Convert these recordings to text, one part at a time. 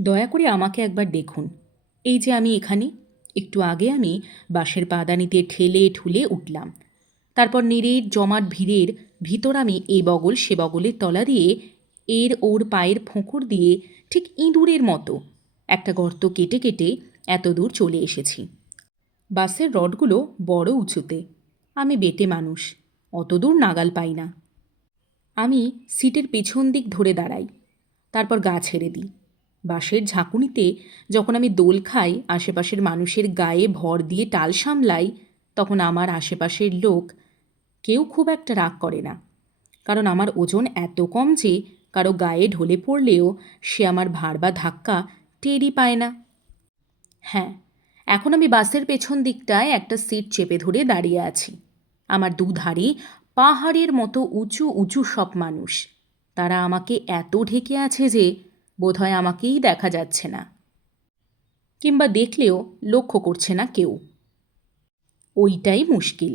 দয়া করে আমাকে একবার দেখুন। এই যে আমি এখানে, একটু আগে আমি বাঁশের পাদানিতে ঠেলে ঠুলে উঠলাম। তারপর নিরেট জমাট ভিড়ের ভিতর আমি এ বগল সে বগলের তলা দিয়ে এর ওর পায়ের ফোঁকর দিয়ে ঠিক ইঁদুরের মতো একটা গর্ত কেটে কেটে এত দূর চলে এসেছি। বাসের রডগুলো বড় উঁচুতে। আমি বেটে মানুষ, অত দূর নাগাল পাই না। আমি সিটের পেছন দিক ধরে দাঁড়াই, তারপর গা ছেড়ে দিই। বাঁশের ঝাঁকুনিতে যখন আমি দোল খাই, আশেপাশের মানুষের গায়ে ভর দিয়ে টাল সামলাই, তখন আমার আশেপাশের লোক কেউ খুব একটা রাগ করে না, কারণ আমার ওজন এত কম যে কারো গায়ে ঢলে পড়লেও সে আমার ভার বা ধাক্কা টেরই পায় না। হ্যাঁ, এখন আমি বাসের পেছন দিকটায় একটা সিট চেপে ধরে দাঁড়িয়ে আছি। আমার দুধারে পাহাড়ের মতো উঁচু উঁচু সব মানুষ। তারা আমাকে এত ঢেকে আছে যে বোধহয় আমাকেই দেখা যাচ্ছে না, কিংবা দেখলেও লক্ষ্য করছে না কেউ। ওইটাই মুশকিল।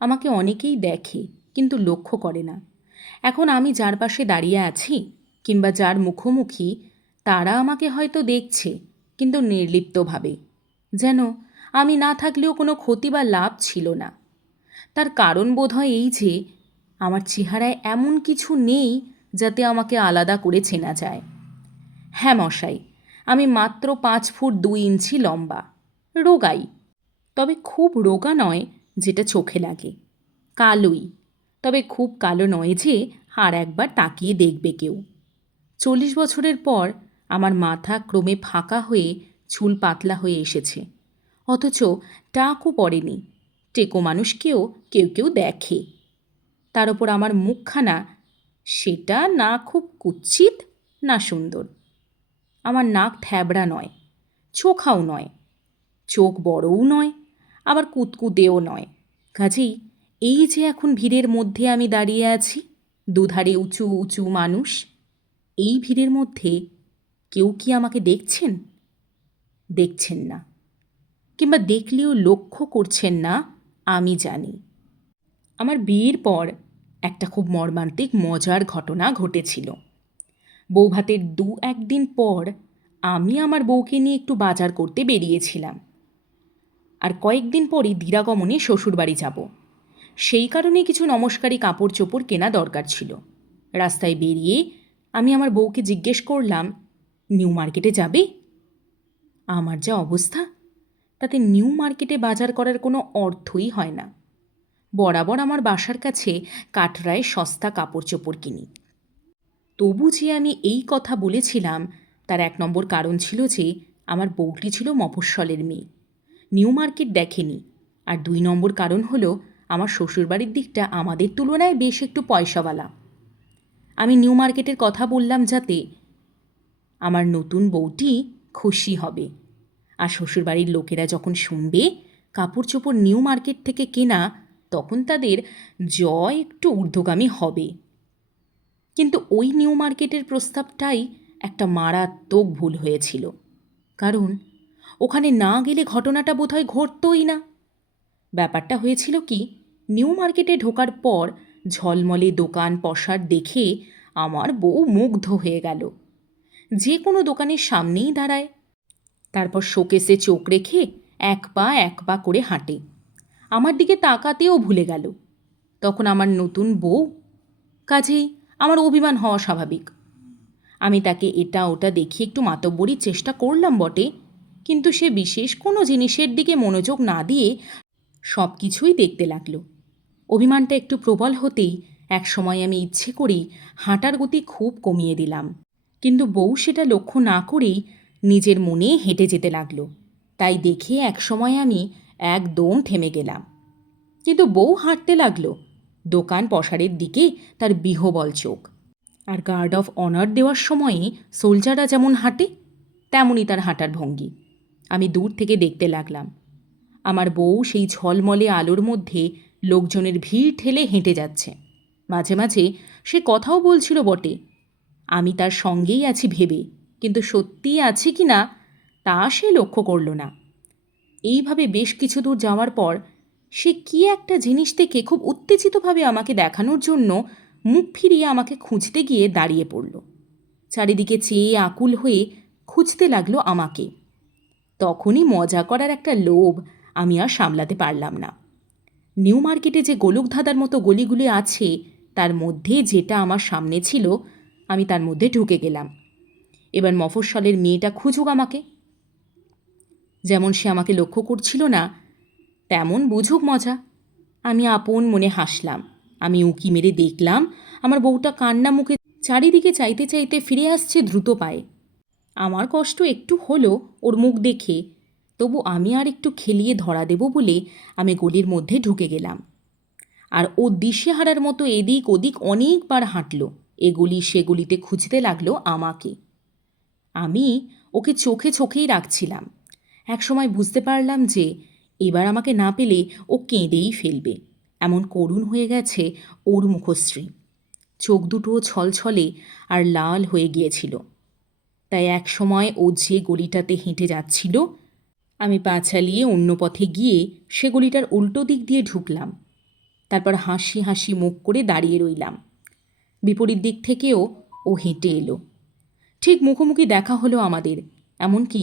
আমাকে অনেকেই দেখে কিন্তু লক্ষ্য করে না। এখন আমি যার পাশে দাঁড়িয়ে আছি কিংবা যার মুখোমুখি, তারা আমাকে হয়তো দেখছে, কিন্তু নির্লিপ্তভাবে, যেন আমি না থাকলেও কোনো ক্ষতি বা লাভ ছিল না। তার কারণ বোধহয় এই যে আমার চেহারায় এমন কিছু নেই যাতে আমাকে আলাদা করে চেনা যায়। হ্যাঁ মশাই, আমি মাত্র 5 ফুট 2 ইঞ্চি লম্বা, রোগাই, তবে খুব রোগা নয় যেটা চোখে লাগে। কালোই, তবে খুব কালো নয় যে আর একবার তাকিয়ে দেখবে কেউ। 40 বছরের পর আমার মাথা ক্রমে ফাঁকা হয়ে চুল পাতলা হয়ে এসেছে, অথচ টাকও পড়েনি। টেকো মানুষকেও কেউ কেউ দেখে। তার ওপর আমার মুখখানা, সেটা না খুব কুৎসিত না সুন্দর। আমার নাক থ্যাবড়া নয়, চোখাও নয়, চোখ বড়ও নয়, আবার কুতকুতেও নয়। কাজেই এই যে এখন ভিড়ের মধ্যে আমি দাঁড়িয়ে আছি, দুধারে উঁচু উঁচু মানুষ, এই ভিড়ের মধ্যে কেউ কি আমাকে দেখছেন? দেখছেন না, কিংবা দেখলেও লক্ষ্য করছেন না, আমি জানি। আমার বিয়ের পর একটা খুব মর্মান্তিক মজার ঘটনা ঘটেছিল। বৌভাতের 1 দিন পর আমি আমার বউকে নিয়ে একটু বাজার করতে বেরিয়েছিলাম, আর কয়েকদিন পরই দিরাগমনে শ্বশুরবাড়ি যাব। সেই কারণে কিছু নমস্কারী কাপড় চোপড় কেনা দরকার ছিল। রাস্তায় বেরিয়ে আমি আমার বউকে জিজ্ঞেস করলাম, নিউ মার্কেটে যাবে? আমার যা অবস্থা, তাতে নিউ মার্কেটে বাজার করার কোনো অর্থই হয় না। বরাবর আমার বাসার কাছে কাটরায় সস্তা কাপড় চোপড় কিনি। তবু যে আমি এই কথা বলেছিলাম, তার 1 নম্বর কারণ ছিল যে আমার বউটি ছিল মফস্বলের মেয়ে, নিউ মার্কেট দেখেনি। আর 2 নম্বর কারণ হলো আমার শ্বশুরবাড়ির দিকটা আমাদের তুলনায় বেশ একটু পয়সাওয়ালা। আমি নিউ মার্কেটের কথা বললাম যাতে আমার নতুন বউটি খুশি হবে, আর শ্বশুরবাড়ির লোকেরা যখন শুনবে কাপড় চোপড় নিউ মার্কেট থেকে কেনা, তখন তাদের জয় একটু ঊর্ধ্বগামী হবে। কিন্তু ওই নিউ মার্কেটের প্রস্তাবটাই একটা মারাত্মক ভুল হয়েছিল, কারণ ওখানে না গেলে ঘটনাটা বোধহয় ঘটতই না। ব্যাপারটা হয়েছিল কি, নিউ মার্কেটে ঢোকার পর ঝলমলে দোকান পসার দেখে আমার বউ মুগ্ধ হয়ে গেল। যে কোনো দোকানের সামনেই দাঁড়ায়, তারপর শোকেসে চোখ রেখে এক পা এক পা করে হাঁটে। আমার দিকে তাকাতেও ভুলে গেল। তখন আমার নতুন বউ, কাজেই আমার অভিমান হওয়া স্বাভাবিক। আমি তাকে এটা ওটা দেখিয়ে একটু মাতব্বরির চেষ্টা করলাম বটে, কিন্তু সে বিশেষ কোনো জিনিসের দিকে মনোযোগ না দিয়ে সব কিছুই দেখতে লাগলো। অভিমানটা একটু প্রবল হতেই একসময় আমি ইচ্ছে করেই হাঁটার গতি খুব কমিয়ে দিলাম, কিন্তু বউ সেটা লক্ষ্য না করেই নিজের মনে হেঁটে যেতে লাগলো। তাই দেখে একসময় আমি একদম থেমে গেলাম, কিন্তু বউ হাঁটতে লাগলো। দোকান পসারের দিকে তার বিহবল চোখ, আর গার্ড অফ অনার দেওয়ার সময়ে সোলজাররা যেমন হাঁটে তেমনই তার হাঁটার ভঙ্গি। আমি দূর থেকে দেখতে লাগলাম। আমার বউ সেই ঝলমলে আলোর মধ্যে লোকজনের ভিড় ঠেলে হেঁটে যাচ্ছে। মাঝে মাঝে সে কথাও বলছিল বটে, আমি তার সঙ্গেই আছি ভেবে, কিন্তু সত্যিই আছি কি না তা সে লক্ষ্য করল না। এইভাবে বেশ কিছু দূর যাওয়ার পর সে কি একটা জিনিস থেকে খুব উত্তেজিতভাবে আমাকে দেখানোর জন্য মুখ ফিরিয়ে আমাকে খুঁজতে গিয়ে দাঁড়িয়ে পড়ল। চারিদিকে চেয়ে আকুল হয়ে খুঁজতে লাগলো আমাকে। তখনই মজা করার একটা লোভ আমি আর সামলাতে পারলাম না। নিউ মার্কেটে যে গোলকধাঁধার মতো গলিগুলি আছে তার মধ্যে যেটা আমার সামনে ছিল, আমি তার মধ্যে ঢুকে গেলাম। এবার মফস্বলের মেয়েটা খুঁজুক আমাকে। যেমন সে আমাকে লক্ষ্য করছিল না, তেমন বুঝুক মজা। আমি আপন মনে হাসলাম। আমি উঁকি মেরে দেখলাম আমার বউটা কান্না মুখে চারিদিকে চাইতে চাইতে ফিরে আসছে দ্রুত পায়ে। আমার কষ্ট একটু হলো ওর মুখ দেখে, তবু আমি আর একটু খেলিয়ে ধরা দেব বলে আমি গলির মধ্যে ঢুকে গেলাম। আর ও দিশেহারার মতো এদিক ওদিক অনেকবার হাঁটল, এগুলি সেগুলিতে খুঁজতে লাগলো আমাকে। আমি ওকে চোখে চোখেই রাখছিলাম। একসময় বুঝতে পারলাম যে এবার আমাকে না পেলে ও কেঁদেই ফেলবে, এমন করুণ হয়ে গেছে ওর মুখশ্রী। চোখ দুটো ছলছলে আর লাল হয়ে গিয়েছিল। তাই এক সময় ও যে গলিটাতে হেঁটে যাচ্ছিল, আমি পা চালিয়ে অন্য পথে গিয়ে সে গলিটার উল্টো দিক দিয়ে ঢুকলাম। তারপর হাসি হাসি মুখ করে দাঁড়িয়ে রইলাম। বিপরীত দিক থেকেও ও হেঁটে এলো। ঠিক মুখোমুখি দেখা হলো আমাদের। এমনকি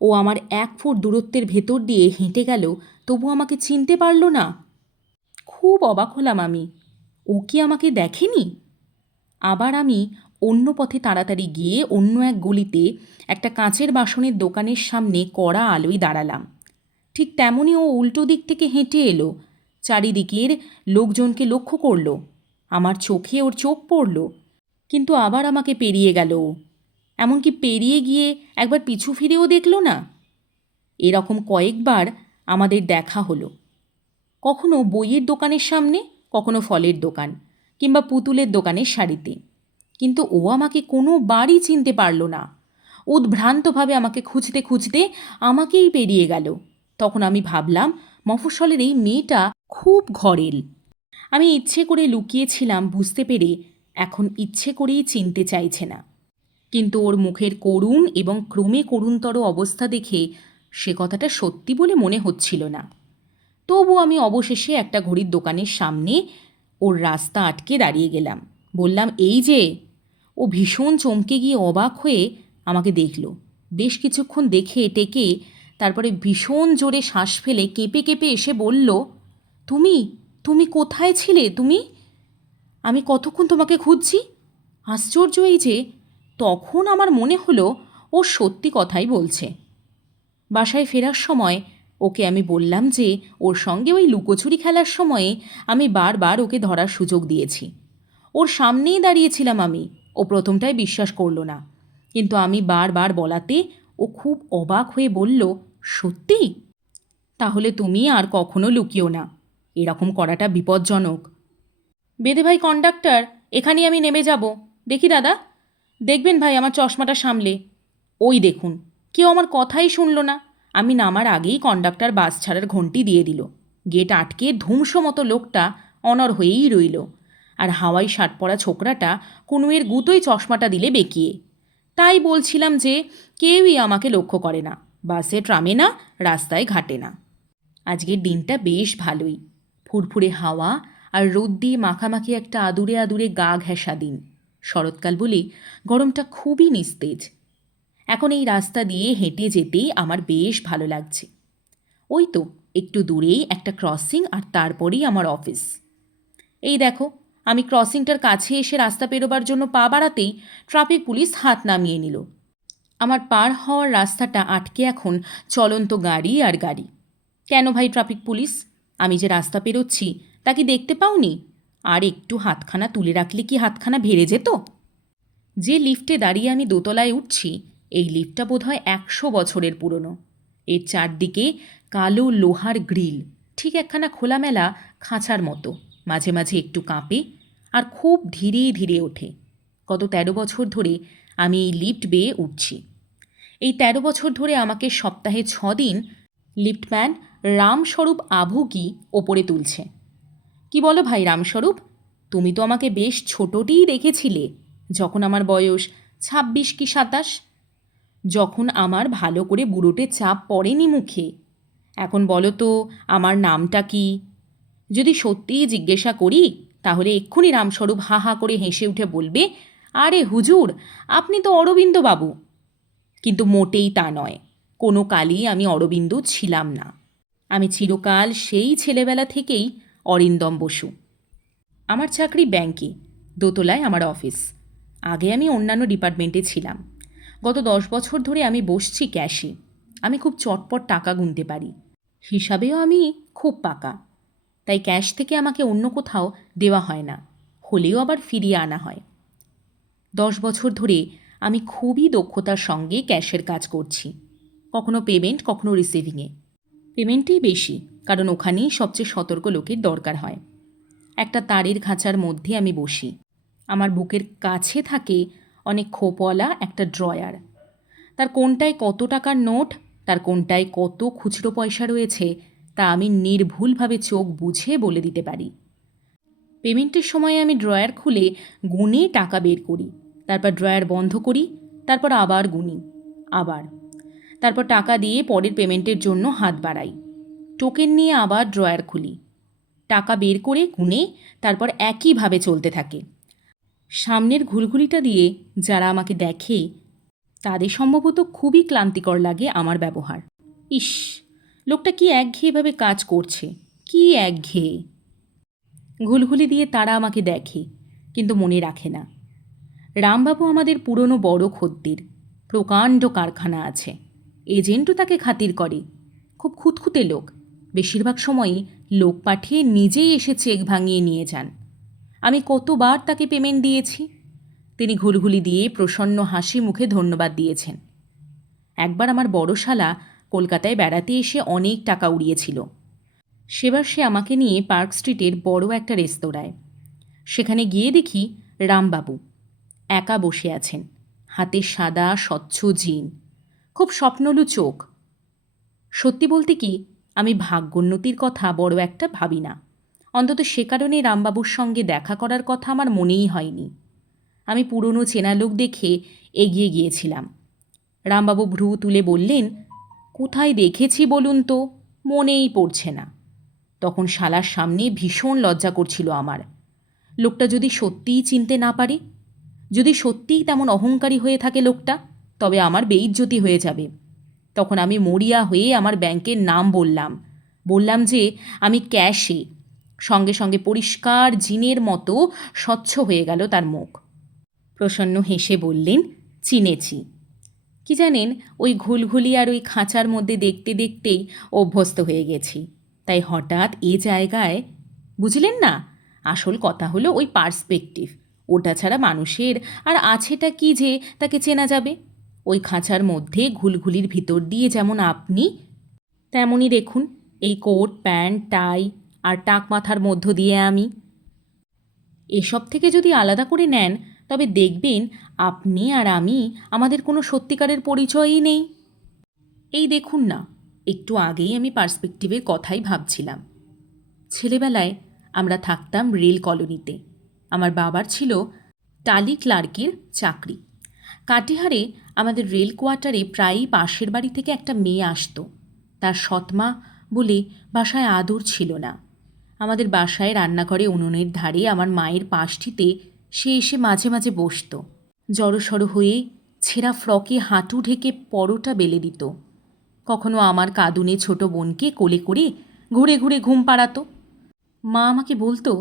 ও আমার 1 ফুট দূরত্বের ভেতর দিয়ে হেঁটে গেল, তবু আমাকে চিনতে পারল না। খুব অবাক হলাম আমি। ও কি আমাকে দেখেনি? আবার আমি অন্য পথে তাড়াতাড়ি গিয়ে অন্য এক গলিতে একটা কাঁচের বাসনের দোকানের সামনে কড়া আলোয় দাঁড়ালাম। ঠিক তেমনই ও উল্টো দিক থেকে হেঁটে এলো, চারিদিকের লোকজনকে লক্ষ্য করল। আমার চোখে ওর চোখ পড়ল, কিন্তু আবার আমাকে পেরিয়ে গেল ও। এমনকি পেরিয়ে গিয়ে একবার পিছু ফিরেও দেখল না। এরকম কয়েকবার আমাদের দেখা হলো, কখনো বইয়ের দোকানের সামনে, কখনো ফলের দোকান কিংবা পুতুলের দোকানের সারিতে। কিন্তু ও আমাকে কোনোবারই চিনতে পারল না। উদ্ভ্রান্তভাবে আমাকে খুঁজতে খুঁজতে আমাকেই পেরিয়ে গেল। তখন আমি ভাবলাম, মফস্বলের এই মেয়েটা খুব ঘরেল। আমি ইচ্ছে করে লুকিয়েছিলাম বুঝতে পেরে এখন ইচ্ছে করেই চিনতে চাইছে না। কিন্তু ওর মুখের করুণ এবং ক্রমে করুণতর অবস্থা দেখে সে কথাটা সত্যি বলে মনে হচ্ছিল না। তবু আমি অবশেষে একটা ঘড়ির দোকানের সামনে ওর রাস্তা আটকে দাঁড়িয়ে গেলাম। বললাম, এই যে। ও ভীষণ চমকে গিয়ে অবাক হয়ে আমাকে দেখল। বেশ কিছুক্ষণ দেখে টেকে তারপরে ভীষণ জোরে শ্বাস ফেলে কেঁপে কেঁপে এসে বলল, তুমি তুমি কোথায় ছিলে তুমি? আমি কতক্ষণ তোমাকে খুঁজছি। আশ্চর্য এই যে, তখন আমার মনে হলো ও সত্যি কথাই বলছে। বাসায় ফেরার সময় ওকে আমি বললাম যে ওর সঙ্গে ওই লুকোচুরি খেলার সময়ে আমি বারবার ওকে ধরার সুযোগ দিয়েছি। ওর সামনেই দাঁড়িয়েছিলাম আমি। ও প্রথমটায় বিশ্বাস করলো না, কিন্তু আমি বারবার বলাতে ও খুব অবাক হয়ে বলল, সত্যি? তাহলে তুমি আর কখনো লুকিও না, এরকম করাটা বিপজ্জনক। বেদে ভাই কন্ডাক্টর, এখানেই আমি নেমে যাব। দেখি দাদা, দেখবেন ভাই আমার চশমাটা সামলে। ওই দেখুন, কেউ আমার কথাই শুনল না। আমি নামার আগেই কন্ডাক্টর বাস ছাড়ার ঘন্টি দিয়ে দিল। গেট আটকে ধুমসো মতো লোকটা অনড় হয়েই রইল, আর হাওয়াই শার্ট পরা ছোকরাটা কুনুয়ের গুতোই চশমাটা দিলে বেঁকিয়ে। তাই বলছিলাম যে কেউই আমাকে লক্ষ্য করে না, বাসে ট্রামে না, রাস্তায় ঘাটে না। আজকের দিনটা বেশ ভালোই, ফুরফুরে হাওয়া আর রোদ দিয়ে মাখামাখি একটা আদুরে আদুরে গা ঘেঁষা দিন। শরৎকাল বলে গরমটা খুবই নিস্তেজ। এখন এই রাস্তা দিয়ে হেঁটে যেতেই আমার বেশ ভালো লাগছে। ওই তো একটু দূরেই একটা ক্রসিং, আর তারপরেই আমার অফিস। এই দেখো, আমি ক্রসিংটার কাছে এসে রাস্তা পেরোবার জন্য পা বাড়াতেই ট্রাফিক পুলিশ হাত নামিয়ে নিল। আমার পার হওয়ার রাস্তাটা আটকে এখন চলন্ত গাড়ি আর গাড়ি। কেন ভাই ট্রাফিক পুলিশ? আমি যে রাস্তা পেরোচ্ছি তা কি দেখতে পাওনি? আর একটু হাতখানা তুলে রাখলে কি হাতখানা ভেড়ে যেত? যে লিফটে দাঁড়িয়ে আমি দোতলায় উঠছি, এই লিফটটা বোধহয় 100 বছরের পুরনো। এর চারদিকে কালো লোহার গ্রিল, ঠিক একখানা খোলামেলা খাঁচার মতো। মাঝে মাঝে একটু কাঁপে আর খুব ধীরে ধীরে ওঠে। গত 13 বছর ধরে আমি এই লিফট বেয়ে উঠছি। এই 13 বছর ধরে আমাকে সপ্তাহে 6 দিন লিফটম্যান রামস্বরূপ আভুকি ওপরে তুলছে। কি বলো ভাই রামস্বরূপ, তুমি তো আমাকে বেশ ছোটটিই দেখেছিলে যখন আমার বয়স 26 কি 27, যখন আমার ভালো করে বুড়োটে চাপ পড়েনি মুখে। এখন বলো তো আমার নামটা কি? যদি সত্যিই জিজ্ঞাসা করি তাহলে এক্ষুনি রামস্বরূপ হা হা করে হেসে উঠে বলবে, আরে হুজুর, আপনি তো অরবিন্দবাবু। কিন্তু মোটেই তা নয়। কোনো কালই আমি অরবিন্দ ছিলাম না। আমি চিরকাল সেই ছেলেবেলা থেকেই অরিন্দম বসু। আমার চাকরি ব্যাংকে, দোতলায় আমার অফিস। আগে আমি অন্যান্য ডিপার্টমেন্টে ছিলাম। গত 10 বছর ধরে আমি বসছি ক্যাশে। আমি খুব চটপট টাকা গুনতে পারি, হিসাবেও আমি খুব পাকা। তাই ক্যাশ থেকে আমাকে অন্য কোথাও দেওয়া হয় না, হলেও আবার ফিরিয়ে আনা হয়। 10 বছর ধরে আমি খুবই দক্ষতার সঙ্গে ক্যাশের কাজ করছি। কখনো পেমেন্ট, কখনো রিসিভিংয়ে। পেমেন্টেই বেশি, কারণ ওখানেই সবচেয়ে সতর্ক লোকের দরকার হয়। একটা তারের খাঁচার মধ্যে আমি বসি। আমার বুকের কাছে থাকে অনেক খোপওয়ালা একটা ড্রয়ার। তার কোনটায় কত টাকার নোট, তার কোনটায় কত খুচরো পয়সা রয়েছে, তা আমি নির্ভুলভাবে চোখ বুঝে বলে দিতে পারি। পেমেন্টের সময় আমি ড্রয়ার খুলে গুনে টাকা বের করি, তারপর ড্রয়ার বন্ধ করি, তারপর আবার গুনি, আবার, তারপর টাকা দিয়ে পরের পেমেন্টের জন্য হাত বাড়াই। টোকেন নিয়ে আবার ড্রয়ার খুলি, টাকা বের করে গুনে, তারপর একইভাবে চলতে থাকে। সামনের ঘুলঘুলিটা দিয়ে যারা আমাকে দেখে তাদের সম্ভবত খুবই ক্লান্তিকর লাগে আমার ব্যবহার। ইস, লোকটা কি একঘেয়েভাবে কাজ করছে, কি একঘেয়ে। ঘুলঘুলি দিয়ে তারা আমাকে দেখে, কিন্তু মনে রাখে না। রামবাবু আমাদের পুরনো বড় খদ্দের, প্রকাণ্ড কারখানা আছে। এজেন্টও তাকে খাতির করে। খুব খুঁতখুঁতে লোক, বেশিরভাগ সময়ই লোক পাঠিয়ে নিজেই এসে চেক ভাঙিয়ে নিয়ে যান। আমি কতবার তাকে পেমেন্ট দিয়েছি, তিনি ঘুলঘুলি দিয়ে প্রসন্ন হাসি মুখে ধন্যবাদ দিয়েছেন। একবার আমার বড় শালা কলকাতায় বেড়াতে এসে অনেক টাকা উড়িয়েছিল। সেবার সে আমাকে নিয়ে পার্ক স্ট্রিটের বড় একটা রেস্তোরাঁয়। সেখানে গিয়ে দেখি রামবাবু একা বসে আছেন, হাতে সাদা স্বচ্ছ জিন, খুব স্বপ্নলু চোখ। সত্যি বলতে কি, আমি ভাগ্যোন্নতির কথা বড় একটা ভাবি না। অন্তত সে কারণে রামবাবুর সঙ্গে দেখা করার কথা আমার মনেই হয়নি। আমি পুরনো চেনা লোক দেখে এগিয়ে গিয়েছিলাম। রামবাবু ভ্রু তুলে বললেন, কোথায় দেখেছি বলুন তো, মনেই পড়ছে না। তখন শালার সামনে ভীষণ লজ্জা করছিল আমার। লোকটা যদি সত্যিই চিনতে না পারে, যদি সত্যিই তেমন অহংকারী হয়ে থাকে লোকটা, তবে আমার বেইজ্জতি হয়ে যাবে। তখন আমি মরিয়া হয়ে আমার ব্যাংকের নাম বললাম যে আমি ক্যাশে। সঙ্গে সঙ্গে পরিষ্কার জিনের মতো স্বচ্ছ হয়ে গেল তার মুখ। প্রসন্ন হেসে বললেন, চিনেছি। কি জানেন, ওই ঘুলঘুলি আর ওই খাঁচার মধ্যে দেখতে দেখতেই অভ্যস্ত হয়ে গেছি। তাই হঠাৎ এ জায়গায়, বুঝলেন না, আসল কথা হলো ওই পার্সপেক্টিভ। ওটা ছাড়া মানুষের আর আছেটা কি যে তাকে চেনা যাবে। ওই খাঁচার মধ্যে ঘুলঘুলির ভিতর দিয়ে যেমন আপনি, তেমনই দেখুন এই কোট প্যান্ট টাই আর টাক মাথার মধ্য দিয়ে আমি। এসব থেকে যদি আলাদা করে নেন, তবে দেখবেন আপনি আর আমি, আমাদের কোনো সত্যিকারের পরিচয়ই নেই। এই দেখুন না, একটু আগেই আমি পার্সপেক্টিভের কথাই ভাবছিলাম। ছেলেবেলায় আমরা থাকতাম রেল কলোনিতে। আমার বাবার ছিল টালি ক্লার্কের চাকরি। কাটিহারে আমাদের রেল কোয়ার্টারে প্রায়ই পাশের বাড়ি থেকে একটা মেয়ে আসতো। তার সৎমা বলে বাসায় আদর ছিল না। আমাদের বাসায় রান্নাঘরে উনুনের ধারে আমার মায়ের পাশটিতে সে এসে মাঝে মাঝে বসত। জড়সড় হয়ে ছেঁড়া ফ্রকে হাঁটু ঢেকে পরোটা বেলে দিত। কখনো আমার কাঁদুনে ছোট বোনকে কোলে করে ঘুরে ঘুরে ঘুম পাড়াতো। মা আমাকে বলতো,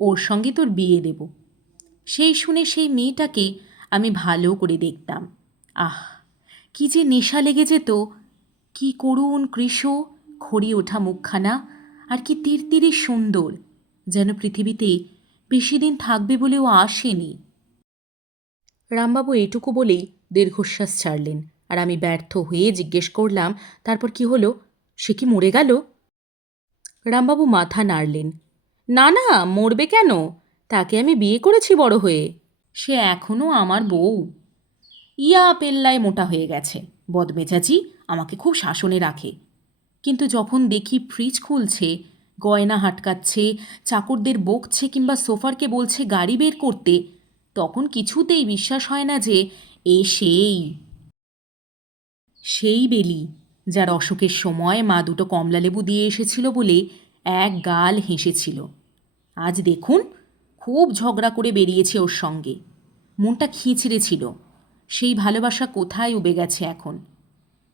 ওর সঙ্গে তোর বিয়ে দেব। সেই শুনে সেই মেয়েটাকে আমি ভালো করে দেখতাম। আহ, কি যে নেশা লেগে যেত! কি করুণ কৃশ, খড়ি ওঠা মুখখানা, আর কি তীরতীরে সুন্দর, যেন পৃথিবীতে বেশি দিন থাকবে বলেও আসেনি। রামবাবু এটুকু বলেই দীর্ঘশ্বাস ছাড়লেন, আর আমি ব্যর্থ হয়ে জিজ্ঞেস করলাম, তারপর কি হলো? সে কি মরে গেল? রামবাবু মাথা নাড়লেন। না না, মরবে কেন? তাকে আমি বিয়ে করেছি বড় হয়ে। সে এখনও আমার বউ। ইয়া পেল্লায় মোটা হয়ে গেছে, বদমেজাজি, আমাকে খুব শাসনে রাখে। কিন্তু যখন দেখি ফ্রিজ খুলছে, গয়না হাটকাচ্ছে, চাকরদের বকছে, কিংবা সোফারকে বলছে গাড়ি বের করতে, তখন কিছুতেই বিশ্বাস হয় না যে এ সেই বেলি যার অসুখের সময় মা দুটো কমলালেবু দিয়ে এসেছিল বলে এক গাল হেসেছিল। আজ দেখুন, খুব ঝগড়া করে বেরিয়েছে ওর সঙ্গে। মনটা খিঁচড়ে ছিল। সেই ভালোবাসা কোথায় উবে গেছে এখন।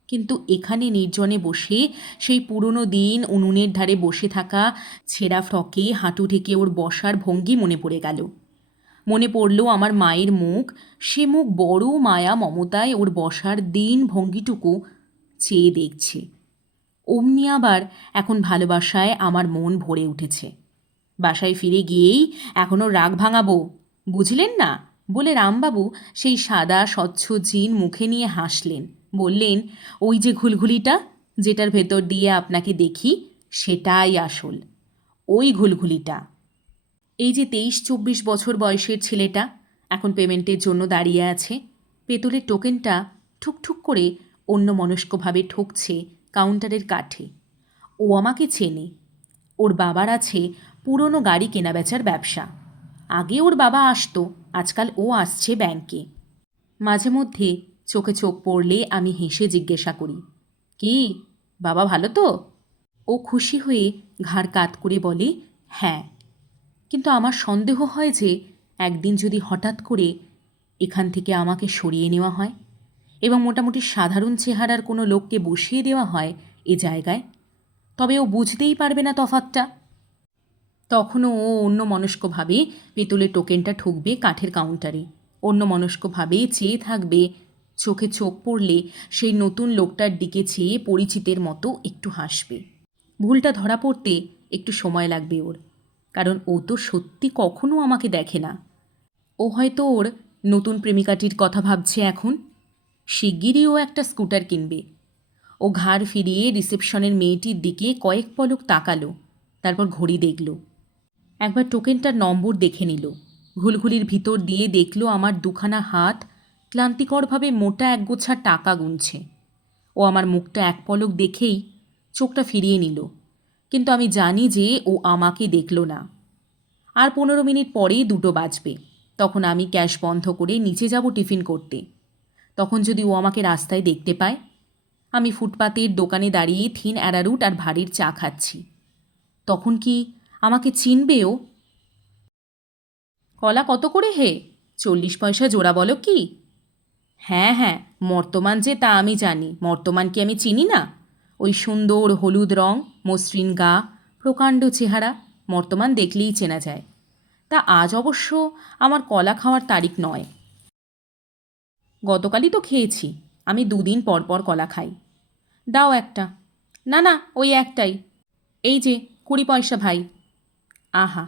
কিন্তু এখানে নির্জনে বসে সেই পুরনো দিন উনুনের ধারে বসে থাকা ছেঁড়া ফ্রকে হাঁটু ঢেকে ওর বসার ভঙ্গি মনে পড়ে গেল। মনে পড়ল আমার মায়ের মুখ, সে মুখ বড় মায়া মমতায় ওর বসার দিন ভঙ্গিটুকু চেয়ে দেখছে। অমনি আবার এখন ভালোবাসায় আমার মন ভরে উঠেছে। বাসায় ফিরে গিয়েই এখনও রাগ ভাঙাবো, বুঝলেন না, বলে রামবাবু সেই সাদা স্বচ্ছ জিন মুখে নিয়ে হাসলেন। বললেন, ওই যে ঘুলঘুলিটা, যেটার ভেতর দিয়ে আপনাকে দেখি, সেটাই আসল। ওই ঘুলঘুলিটা। এই যে 23-24 বছর বয়সের ছেলেটা এখন পেমেন্টের জন্য দাঁড়িয়ে আছে, পেতলের টোকেনটা ঠুকঠুক করে অন্যমনস্কভাবে ঠুকছে কাউন্টারের কাঠে। ও আমাকে চেনে। ওর বাবার আছে পুরনো গাড়ি কেনাবেচার ব্যবসা। আগে ওর বাবা আসতো, আজকাল ও আসছে ব্যাংকে। মাঝে মধ্যে চোখে চোখ পড়লে আমি হেসে জিজ্ঞাসা করি, কি বাবা ভালো তো? ও খুশি হয়ে ঘাড় কাত করে বলে, হ্যাঁ। কিন্তু আমার সন্দেহ হয় যে একদিন যদি হঠাৎ করে এখান থেকে আমাকে সরিয়ে নেওয়া হয় এবং মোটামুটি সাধারণ চেহারার কোনো লোককে বসিয়ে দেওয়া হয় এ জায়গায়, তবে ও বুঝতেই পারবে না তফাৎটা। তখনও ও অন্যমনস্কভাবে পেতলের টোকেনটা ঠুকবে কাঠের কাউন্টারে, অন্যমনস্কভাবে চেয়ে থাকবে, চোখে চোখ পড়লে সেই নতুন লোকটার দিকে চেয়ে পরিচিতের মতো একটু হাসবে। ভুলটা ধরা পড়তে একটু সময় লাগবে ওর, কারণ ও তো সত্যি কখনো আমাকে দেখে না। ও হয়তো ওর নতুন প্রেমিকাটির কথা ভাবছে এখন। শিগগিরই ও একটা স্কুটার কিনবে। ও ঘাড় ফিরিয়ে রিসেপশনের মেয়েটির দিকে কয়েক পলক তাকালো, তারপর ঘড়ি দেখল, একবার টোকেনটার নম্বর দেখে নিল, ঘুলঘুলির ভিতর দিয়ে দেখল আমার দুখানা হাত ক্লান্তিকরভাবে মোটা একগোছা টাকা গুনছে। ও আমার মুখটা এক পলক দেখেই চোখটা ফিরিয়ে নিল, কিন্তু আমি জানি যে ও আমাকে দেখল না। আর 15 মিনিট পরেই 2টো বাজবে, তখন আমি ক্যাশ বন্ধ করে নিচে যাব টিফিন করতে। তখন যদি ও আমাকে রাস্তায় দেখতে পায়, আমি ফুটপাতের দোকানে দাঁড়িয়ে থিন অ্যারারুট আর ভারির চা খাচ্ছি, তখন কি আমাকে চিনবে ও? কলা কত করে হে? 40 পয়সা জোড়া বলো কি? হ্যাঁ হ্যাঁ, মর্তমান যে তা আমি জানি, মর্তমান কি আমি চিনি না? ওই সুন্দর হলুদ রং, মসৃণ গা, প্রকাণ্ড চেহারা, মর্তমান দেখলেই চেনা যায়। তা আজ অবশ্য আমার কলা খাওয়ার তারিখ নয়। গতকালই তো খেয়েছি। আমি 2 দিন পর পর কলা খাই। দাও একটা। না না, ওই একটাই। এই যে 20 পয়সা ভাই। আহা,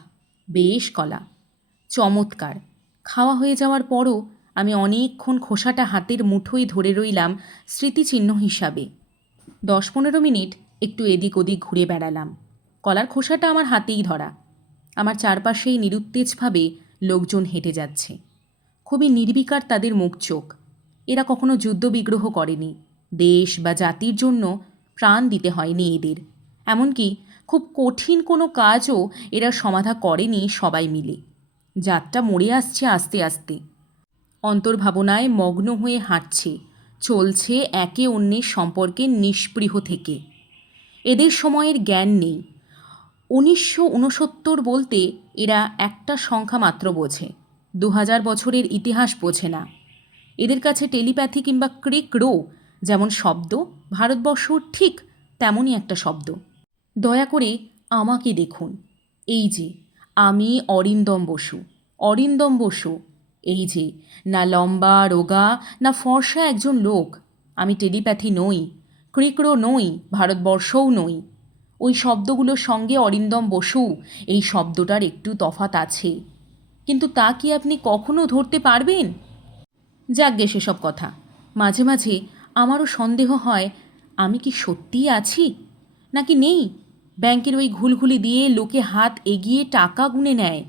বেশ কলা, চমৎকার। খাওয়া হয়ে যাওয়ার পরও আমি অনেকক্ষণ খোসাটা হাতের মুঠোয় ধরে রইলাম স্মৃতিচিহ্ন হিসাবে। 10-15 মিনিট একটু এদিক ওদিক ঘুরে বেড়ালাম। কলার খোসাটা আমার হাতেই ধরা। আমার চারপাশেই নিরুত্তেজভাবে লোকজন হেঁটে যাচ্ছে। খুবই নির্বিকার তাদের মুখ চোখ। এরা কখনো যুদ্ধবিগ্রহ করেনি, দেশ বা জাতির জন্য প্রাণ দিতে হয়নি এদের। এমনকি খুব কঠিন কোনো কাজও এরা সমাধা করেনি সবাই মিলে। জাতটা মরে আসছে আস্তে আস্তে। অন্তর্ভাবনায় মগ্ন হয়ে হাঁটছে, চলছে একে অন্যের সম্পর্কে নিষ্পৃহ থেকে। এদের সময়ের জ্ঞান নেই। 1969 বলতে এরা একটা সংখ্যা মাত্র বোঝে, 2000 বছরের ইতিহাস বোঝে না। এদের কাছে টেলিপ্যাথি কিংবা ক্রিক রো যেমন শব্দ, ভারতবর্ষ ঠিক তেমনই একটা শব্দ। দয়া করে আমাকে দেখুন, এই যে আমি অরিন্দম বসু। অরিন্দম বসু, এই যে, না লম্বা রোগা না ফর্সা একজন লোক। আমি টেলিপ্যাথি নই, ক্রিকরো নই, ভারতবর্ষও নই। ওই শব্দগুলোর সঙ্গে অরিন্দম বসু এই শব্দটার একটু তফাৎ আছে, কিন্তু তা কি আপনি কখনো ধরতে পারবেন? যাকগে সেসব কথা। মাঝে মাঝে আমারও সন্দেহ হয়, আমি কি সত্যিই আছি নাকি নেই। ব্যাংকের ওই ঘুলঘুলি দিয়ে লোকে হাত এগিয়ে টাকা গুনে নেয়,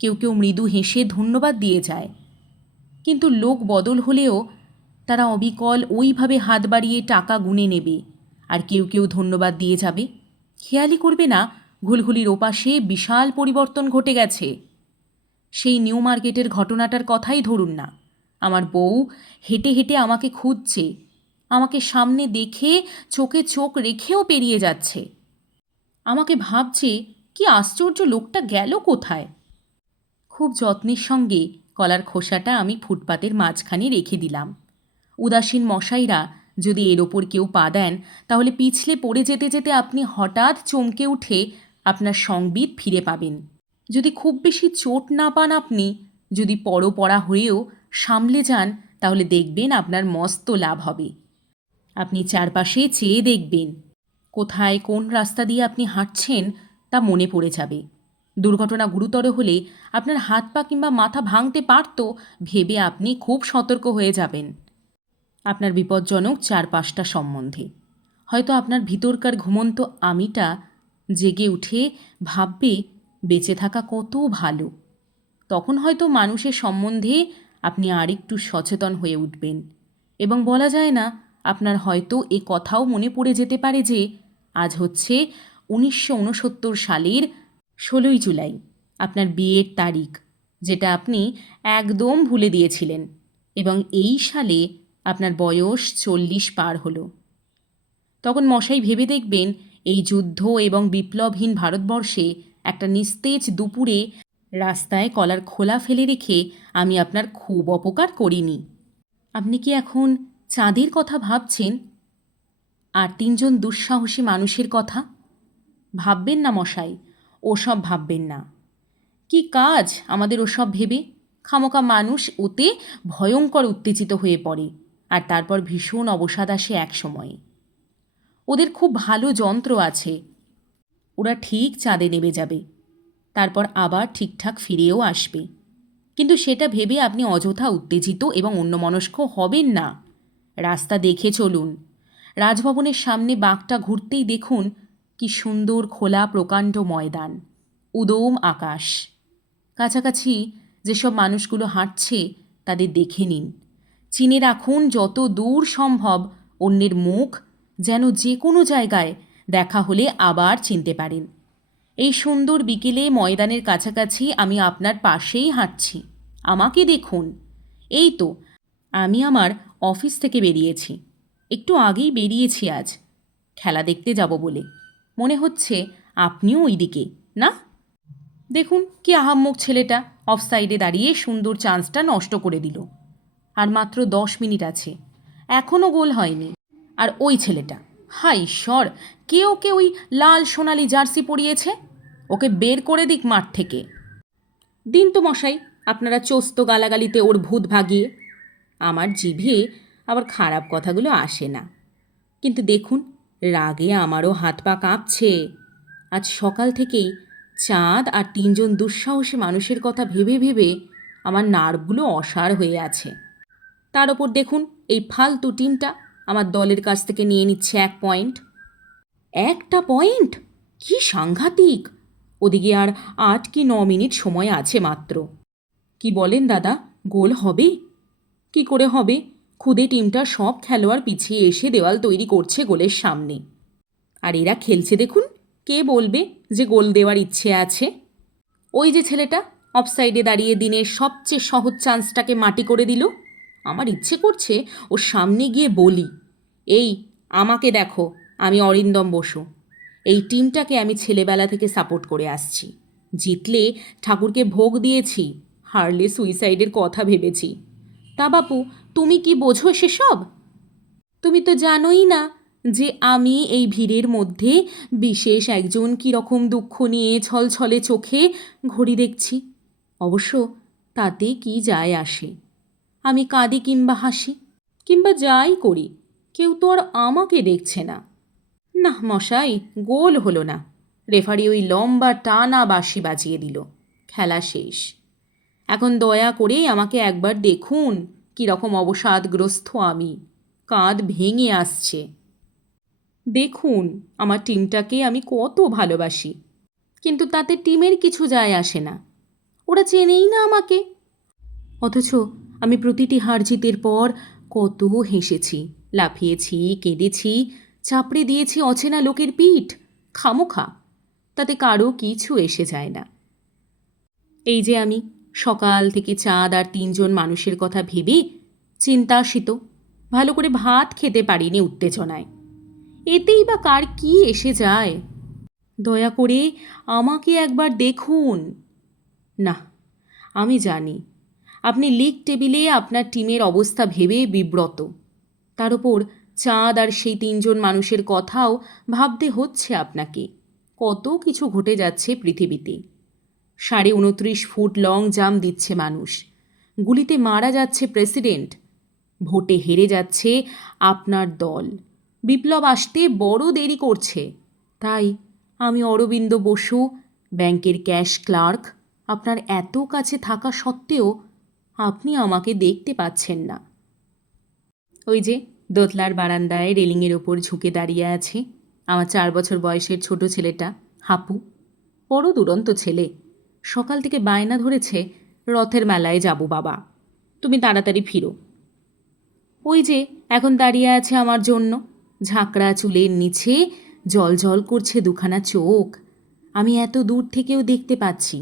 কেউ কেউ মৃদু হেসে ধন্যবাদ দিয়ে যায়। কিন্তু লোক বদল হলেও তারা অবিকল ওইভাবে হাত বাড়িয়ে টাকা গুনে নেবে, আর কেউ কেউ ধন্যবাদ দিয়ে যাবে, খেয়ালই করবে না ঘুলঘুলির ওপাশে বিশাল পরিবর্তন ঘটে গেছে। সেই নিউ মার্কেটের ঘটনাটার কথাই ধরুন না। আমার বউ হেঁটে হেঁটে আমাকে খুঁজছে, আমাকে সামনে দেখে চোখে চোখ রেখেও পেরিয়ে যাচ্ছে। আমাকে ভাবছে, কি আশ্চর্য, লোকটা গেল কোথায়। খুব যত্নের সঙ্গে কলার খোসাটা আমি ফুটপাতের মাঝখানে রেখে দিলাম। উদাসীন মশাইরা যদি এর ওপর কেউ পা দেন, তাহলে পিছলে পড়ে যেতে যেতে আপনি হঠাৎ চমকে উঠে আপনার সংবিত ফিরে পাবেন। যদি খুব বেশি চোট না পান আপনি, যদি পড়া হয়েও সামলে যান, তাহলে দেখবেন আপনার মস্ত লাভ হবে। আপনি চারপাশে চেয়ে দেখবেন, কোথায় কোন রাস্তা দিয়ে আপনি হাঁটছেন তা মনে পড়ে যাবে। দুর্ঘটনা গুরুতর হলে আপনার হাত পা কিংবা মাথা ভাঙতে পারত ভেবে আপনি খুব সতর্ক হয়ে যাবেন আপনার বিপজ্জনক চারপাশটা সম্বন্ধে। হয়তো আপনার ভিতরকার ঘুমন্ত আমিটা জেগে উঠে ভাববে বেঁচে থাকা কত ভালো। তখন হয়তো মানুষের সম্বন্ধে আপনি আরেকটু সচেতন হয়ে উঠবেন এবং বলা যায় না, আপনার হয়তো এ কথাও মনে পড়ে যেতে পারে যে আজ হচ্ছে 1969 সালের 16ই জুলাই, আপনার বিয়ের তারিখ, যেটা আপনি একদম ভুলে দিয়েছিলেন, এবং এই সালে আপনার বয়স 40 পার হলো। তখন মশাই ভেবে দেখবেন, এই যুদ্ধ এবং বিপ্লবহীন ভারতবর্ষে একটা নিস্তেজ দুপুরে রাস্তায় কলার খোলা ফেলে রেখে আমি আপনার খুব অপকার করিনি। আপনি কি এখন চাঁদের কথা ভাবছেন, আর 3জন দুঃসাহসী মানুষের কথা? ভাববেন না মশাই, ওসব ভাববেন না। কি কাজ আমাদের ওসব ভেবে? খামোকা মানুষ ওতে ভয়ঙ্কর উত্তেজিত হয়ে পড়ে, আর তারপর ভীষণ অবসাদ আসে এক সময়ে। ওদের খুব ভালো যন্ত্র আছে, ওরা ঠিক চাঁদে নেমে যাবে, তারপর আবার ঠিকঠাক ফিরেও আসবে। কিন্তু সেটা ভেবে আপনি অযথা উত্তেজিত এবং অন্যমনস্ক হবেন না। রাস্তা দেখে চলুন। রাজভবনের সামনে বাঁকটা ঘুরতেই দেখুন কি সুন্দর খোলা প্রকাণ্ড ময়দান, উদম আকাশ। কাছাকাছি যেসব মানুষগুলো হাঁটছে তাদের দেখে নিন। চিনে রাখুন যত দূর সম্ভব অন্যের মুখ, যেন যে কোনো জায়গায় দেখা হলে আবার চিনতে পারেন। এই সুন্দর বিকেলে ময়দানের কাছাকাছি আমি আপনার পাশেই হাঁটছি। আমাকে দেখুন। এই তো আমি আমার অফিস থেকে বেরিয়েছি, একটু আগেই বেরিয়েছি আজ খেলা দেখতে যাব বলে। মনে হচ্ছে আপনিও ওই দিকে, না? দেখুন কি আহাম্মক ছেলেটা অফসাইডে দাঁড়িয়ে সুন্দর চান্সটা নষ্ট করে দিল। আর মাত্র 10 মিনিট আছে, এখনও গোল হয়নি। আর ওই ছেলেটা, হায় ঈশ্বর, কে ওকে ওই লাল সোনালি জার্সি পরিয়েছে? ওকে বের করে দিক মাঠ থেকে। দিন তো মশাই আপনারা চোস্ত গালাগালিতে ওর ভূত ভাগিয়ে। আমার জিভে আবার খারাপ কথাগুলো আসে না, কিন্তু দেখুন রাগে আমারও হাত পা কাঁপছে। আজ সকাল থেকেই চাঁদ আর 3জন দুঃসাহসী মানুষের কথা ভেবে ভেবে আমার নার্ভগুলো অসাড় হয়ে আছে। তার ওপর দেখুন এই ফালতু টিমটা আমার দলের কাছ থেকে নিয়ে নিচ্ছে 1 পয়েন্ট। 1টা পয়েন্ট? কি সাংঘাতিক! ওদিকে আর 8 কি 9 মিনিট সময় আছে মাত্র। কি বলেন দাদা, গোল হবে? কি করে হবে? খুদে টিমটা সব খেলোয়াড় পিছিয়ে এসে দেওয়াল তৈরি করছে গোলের সামনে, আর এরা খেলছে দেখুন। কে বলবে যে গোল দেওয়ার ইচ্ছে আছে? ওই যে ছেলেটা অফসাইডে দাঁড়িয়ে দিনের সবচেয়ে সহজ চান্সটাকে মাটি করে দিল। আমার ইচ্ছে করছে ওর সামনে গিয়ে বলি, এই আমাকে দেখো, আমি অরিন্দম বসু। এই টিমটাকে আমি ছেলেবেলা থেকে সাপোর্ট করে আসছি। জিতলে ঠাকুরকে ভোগ দিয়েছি, হারলে সুইসাইডের কথা ভেবেছি। তা বাপু, তুমি কি বোঝো সেসব? তুমি তো জানোই না যে আমি এই ভিড়ের মধ্যে বিশেষ একজন কীরকম দুঃখ নিয়ে ছলছলে চোখে ঘড়ি দেখছি। অবশ্য তাতে কি যায় আসে, আমি কাঁদি কিংবা হাসি কিংবা যাই করি, কেউ তো আর আমাকে দেখছে না। না মশাই, গোল হলো না। রেফারি ওই লম্বা টানা বাঁশি বাজিয়ে দিল। খেলা শেষ। এখন দয়া করে আমাকে একবার দেখুন কীরকম অবসাদগ্রস্ত আমি, কাঁধ ভেঙে আসছে। দেখুন আমার টিমটাকে আমি কত ভালোবাসি, কিন্তু তাতে টিমের কিছু যায় আসে না। ওরা চেনেই না আমাকে। অথচ আমি প্রতিটি হার জিতের পর কত হেসেছি, লাফিয়েছি, কেঁদেছি, চাপড়ে দিয়েছি অচেনা লোকের পিঠ খামোখা। তাতে কারো কিছু এসে যায় না। এই যে আমি সকাল থেকে চাঁদ আর 3জন মানুষের কথা ভেবে চিন্তাশীত, ভালো করে ভাত খেতে পারিনি উত্তেজনায়। এতেই বা কার কি এসে যায়? দয়া করে আমাকে একবার দেখুন। না, আমি জানি আপনি লিগ টেবিলে আপনার টিমের অবস্থা ভেবে বিব্রত। তার ওপর চাঁদ আর সেই 3জন মানুষের কথাও ভাবতে হচ্ছে আপনাকে। কত কিছু ঘটে যাচ্ছে পৃথিবীতে। 29.5 ফুট লং জাম্প দিচ্ছে মানুষ, গুলিতে মারা যাচ্ছে প্রেসিডেন্ট, ভোটে হেরে যাচ্ছে আপনার দল, বিপ্লব আসতে বড় দেরি করছে। তাই আমি অরবিন্দ বসু, ব্যাংকের ক্যাশ ক্লার্ক, আপনার এত কাছে থাকা সত্ত্বেও আপনি আমাকে দেখতে পাচ্ছেন না। ওই যে দোতলার বারান্দায় রেলিংয়ের ওপর ঝুঁকে দাঁড়িয়ে আছে আমার 4 বছর বয়সের ছোট ছেলেটা হাপু। বড় দুরন্ত ছেলে। সকাল থেকে বায়না ধরেছে, রথের মেলায় যাব বাবা, তুমি তাড়াতাড়ি ফিরো। ওই যে এখন দাঁড়িয়ে আছে আমার জন্য, ঝাঁকড়া চুলের নিচে জল করছে দুখানা চোখ। আমি এত দূর থেকেও দেখতে পাচ্ছি।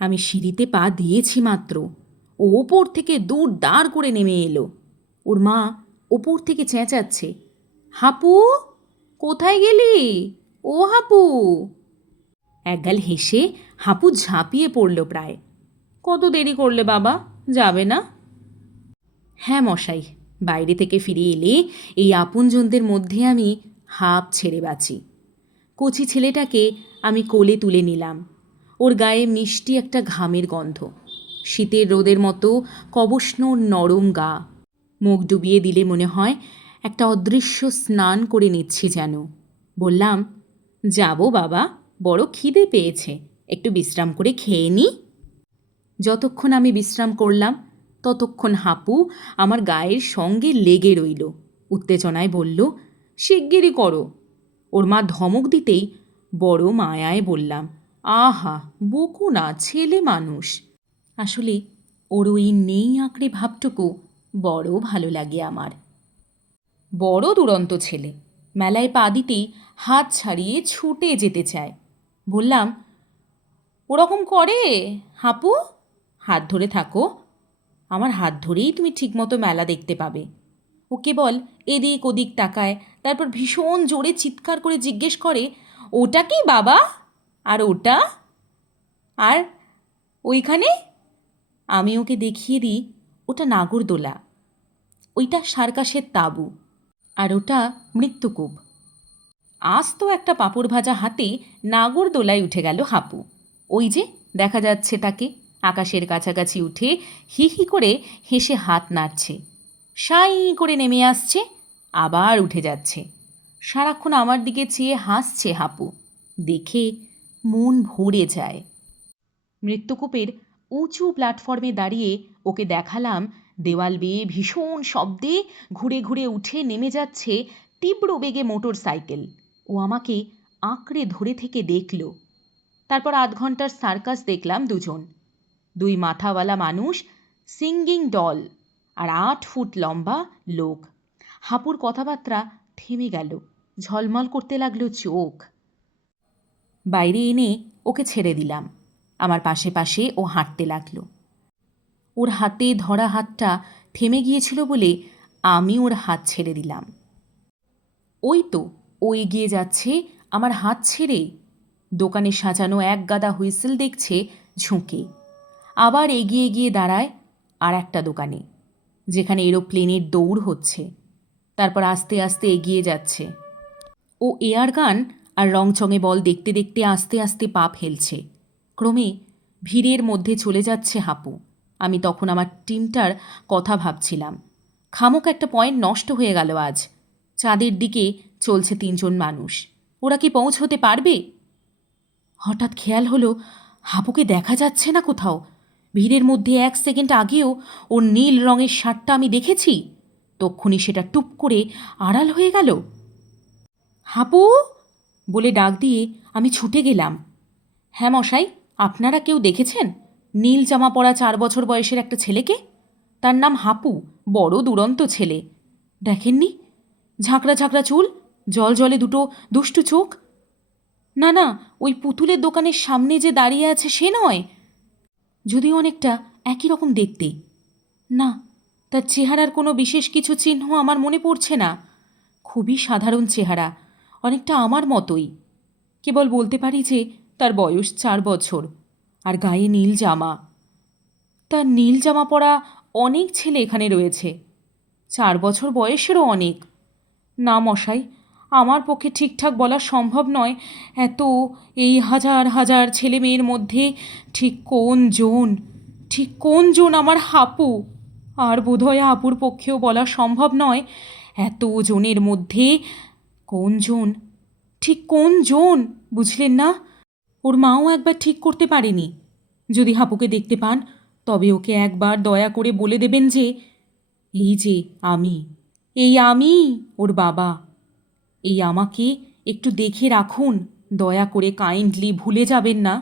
আমি সিঁড়িতে পা দিয়েছি মাত্র, ও ওপর থেকে দূর দাঁড় করে নেমে এলো। ওর মা ওপর থেকে চেঁচাচ্ছে, হাপু কোথায় গেলি, ও হাপু। একগাল হেসে হাপু ঝাঁপিয়ে পড়ল প্রায়। কত দেরি করলে বাবা, যাবে না? হ্যাঁ মশাই, বাইরে থেকে ফিরে এলে এই আপনজনদের মধ্যে আমি হাঁপ ছেড়ে বাঁচি। কচি ছেলেটাকে আমি কোলে তুলে নিলাম। ওর গায়ে মিষ্টি একটা ঘামের গন্ধ, শীতের রোদের মতো কবষ্ণ নরম গা। মুখ ডুবিয়ে দিলে মনে হয় একটা অদৃশ্য স্নান করে নিচ্ছি যেন। বললাম, যাবো বাবা, বড় খিদে পেয়েছে, একটু বিশ্রাম করে খেয়ে নি। যতক্ষণ আমি বিশ্রাম করলাম ততক্ষণ হাপু আমার গায়ের সঙ্গে লেগে রইল। উত্তেজনায় বলল, শিগগিরই করো। ওর মা ধমক দিতেই বড় মায়ায় বললাম, আহা বকো না, ছেলে মানুষ। আসলে ওর ওই নেই আঁকড়ে ভাবটুকু বড় ভালো লাগে আমার। বড় দুরন্ত ছেলে, মেলায় পা দিতেই হাত ছাড়িয়ে ছুটে যেতে চায়। বললাম, ওরকম করে হাপু, হাত ধরে থাকো, আমার হাত ধরেই তুমি ঠিকমতো মেলা দেখতে পাবে। ও কেবল এদিক ওদিক তাকায়, তারপর ভীষণ জোরে চিৎকার করে জিজ্ঞেস করে, ওটা কি বাবা, আর ওটা, আর ওইখানে? আমি ওকে দেখিয়ে দিই, ওটা নাগরদোলা, ওইটা সার্কাসের তাঁবু, আর ওটা মৃত্যুকূপ। আজ তো একটা পাঁপড় ভাজা হাতে নাগরদোলায় উঠে গেল হাপু। ওই যে দেখা যাচ্ছে তাকে আকাশের কাছাকাছি উঠে হি হি করে হেসে হাত নাড়ছে, সাই করে নেমে আসছে, আবার উঠে যাচ্ছে। সারাক্ষণ আমার দিকে চেয়ে হাসছে হাপু, দেখে মন ভরে যায়। মৃত্যুকূপের উঁচু প্ল্যাটফর্মে দাঁড়িয়ে ওকে দেখালাম দেওয়াল বেয়ে ভীষণ শব্দে ঘুরে ঘুরে উঠে নেমে যাচ্ছে তীব্র বেগে মোটর সাইকেল। ও আমাকে আঁকড়ে ধরে থেকে দেখল। তারপর আধ ঘন্টার সার্কাস দেখলাম দুজন, 2 মাথাওয়ালা মানুষ, সিঙ্গিং ডল, আর 8 ফুট লম্বা লোক। হাপুর কথাবার্তা থেমে গেল, ঝলমল করতে লাগলো চোখ। বাইরে এনে ওকে ছেড়ে দিলাম। আমার পাশে পাশে ও হাঁটতে লাগলো। ওর হাতে ধরা হাতটা থেমে গিয়েছিল বলে আমি ওর হাত ছেড়ে দিলাম। ওই তো ও এগিয়ে যাচ্ছে আমার হাত ছেড়ে, দোকানে সাজানো এক গাদা হুইসেল দেখছে ঝুঁকে। আবার এগিয়ে গিয়ে দাঁড়ায় আর একটা দোকানে, যেখানে এরোপ্লেনের দৌড় হচ্ছে। তারপর আস্তে আস্তে এগিয়ে যাচ্ছে। ও এয়ার গান আর রংচঙে বল দেখতে দেখতে আস্তে আস্তে পা ফেলছে। ক্রমে ভিড়ের মধ্যে চলে যাচ্ছে হাপু। আমি তখন আমার টিমটার কথা ভাবছিলাম। খামোক একটা পয়েন্ট নষ্ট হয়ে গেল আজ। চাঁদের দিকে চলছে 3জন মানুষ, ওরা কি পৌঁছতে পারবে? হঠাৎ খেয়াল হলো হাপুকে দেখা যাচ্ছে না কোথাও। ভিড়ের মধ্যে 1 সেকেন্ড আগেও ওর নীল রঙের শার্টটা আমি দেখেছি, তক্ষুনি সেটা টুপ করে আড়াল হয়ে গেল। হাপু বলে ডাক দিয়ে আমি ছুটে গেলাম। হ্যাঁ মশাই, আপনারা কেউ দেখেছেন নীল জামা পরা 4 বছর বয়সের একটা ছেলেকে? তার নাম হাপু, বড় দুরন্ত ছেলে। দেখেননি? ঝাঁকড়া ঝাঁকড়া চুল, জল জলে দুটো দুষ্টু চোখ। না না, ওই পুতুলের দোকানের সামনে যে দাঁড়িয়ে আছে সে নয়, যদিও অনেকটা একই রকম দেখতে। না, তার চেহারার কোনো বিশেষ কিছু চিহ্ন আমার মনে পড়ছে না। খুবই সাধারণ চেহারা, অনেকটা আমার মতোই। কেবল বলতে পারি যে তার বয়স 4 বছর, আর গায়ে নীল জামা। তার নীল জামা পরা অনেক ছেলে এখানে রয়েছে, 4 বছর বয়সেরও অনেক। না মশাই, আমার পক্ষে ঠিকঠাক বলা সম্ভব নয় এই হাজার হাজার ছেলে মেয়ের মধ্যে ঠিক কোন জন আমার হাপু। আর বোধহয় হাপুর পক্ষেও বলা সম্ভব নয় এত জনের মধ্যে কোন জন, বুঝলেন না? ওর মাও একবার ঠিক করতে পারেনি। যদি হাপুকে দেখতে পান তবে ওকে একবার দয়া করে বলে দেবেন যে এই যে আমি ওর বাবা। আমাকে একটু দেখে রাখুন, দয়া করে, কাইন্ডলি ভুলে যাবেন না।